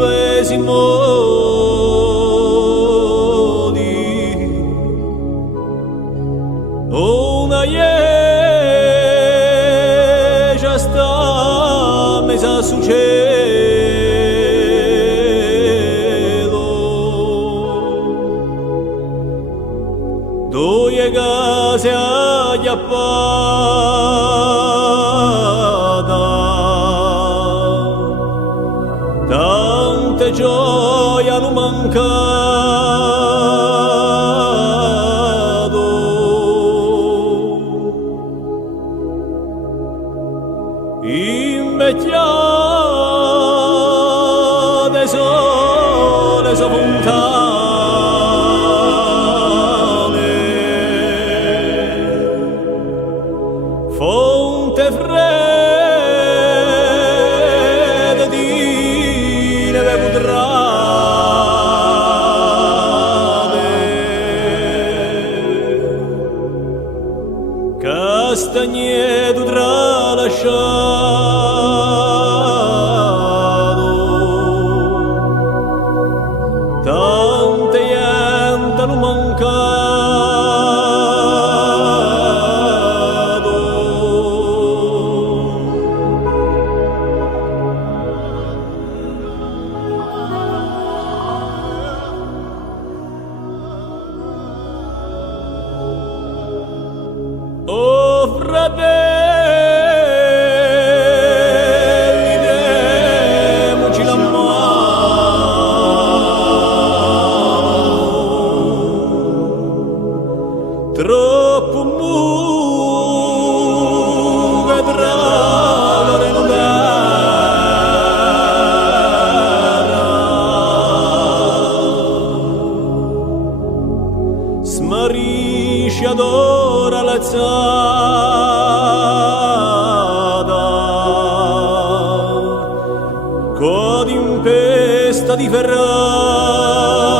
besi modi una jeja sta mesa su cielo due case aggiappata tante gioia non mancato invecchiate sole so fontane fonte fredda di neve putrade castagneto tralasciato tante gente non mancato oh fratelli democi la mano troppo muga trovare non era smarisce ad ora l'alzata con impesta di Ferrara